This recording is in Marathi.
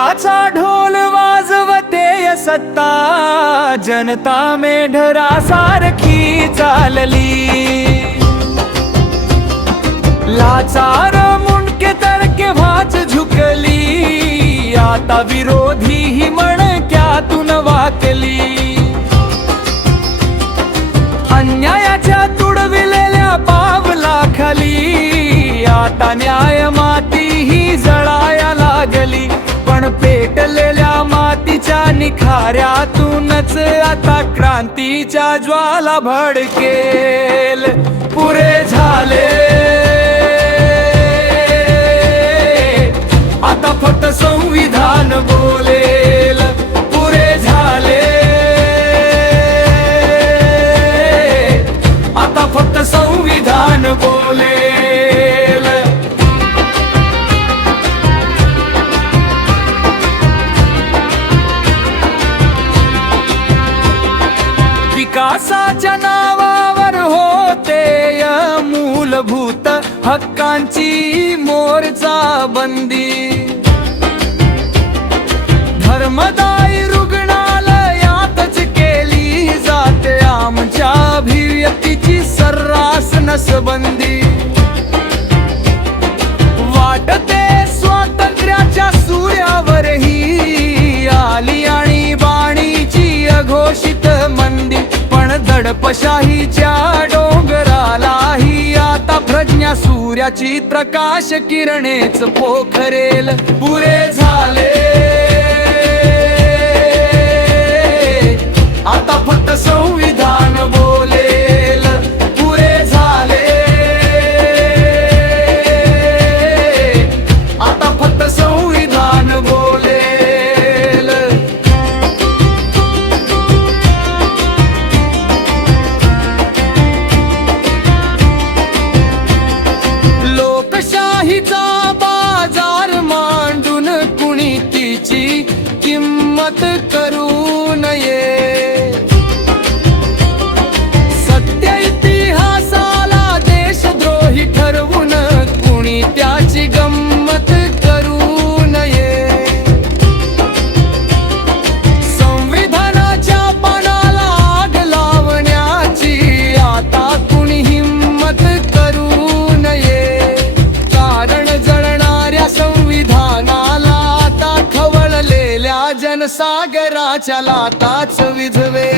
हक्काचा ढोल वाजवते सत्ता, जनता मेढरा सारखी चालली। लाचार मुंडके तर केव्हाच झुकली, आता विरोधी ही मणक्यातून वाकली। अन्यायाच्या तुडविलेल्या पावलाखाली आता न्याय माती ही जळाया लागली। पण पेटलेल्या मातीच्या निखाऱ्यातूनच आता क्रांतीच्या ज्वाला भडकेल। पुरे झाले आता फक्त संविधान बोलेल। पुरे झाले आता फक्त संविधान बोलेल। विकासाच्या नावावर होते मूलभूत हक्कांची मोर्चा बंदी। धर्मदायी रुग्णालयातच केली जाते आमच्या अभिव्यक्तीची सर्रास नसबंदी। वाटते स्वातंत्र्याच्या सूर्यावरही आली आणि बाणीची अघोषित मंदी। पण दडपशाहीच्या डोंगरालाही आता प्रज्ञा सूर्याची प्रकाश किरणेच पोखरेल। पुरे झाले आता फक्त संविधान बोलेल। पुरे झाले आता फक्त संविधान बोलेल। लोकशाहीचा बाजार मांडून कुणी तिची किंमत करू नये। सत्य इतिहासाला देशद्रोही ठरवून कुणी त्याची गंमत करू नये। संविधानाच्या पानाला आग लावण्याची आता कुणी हिंमत करू नये। कारण जळणाऱ्या संविधानाला आता खवळलेल्या जनसागराच्या लाटाच विझवे।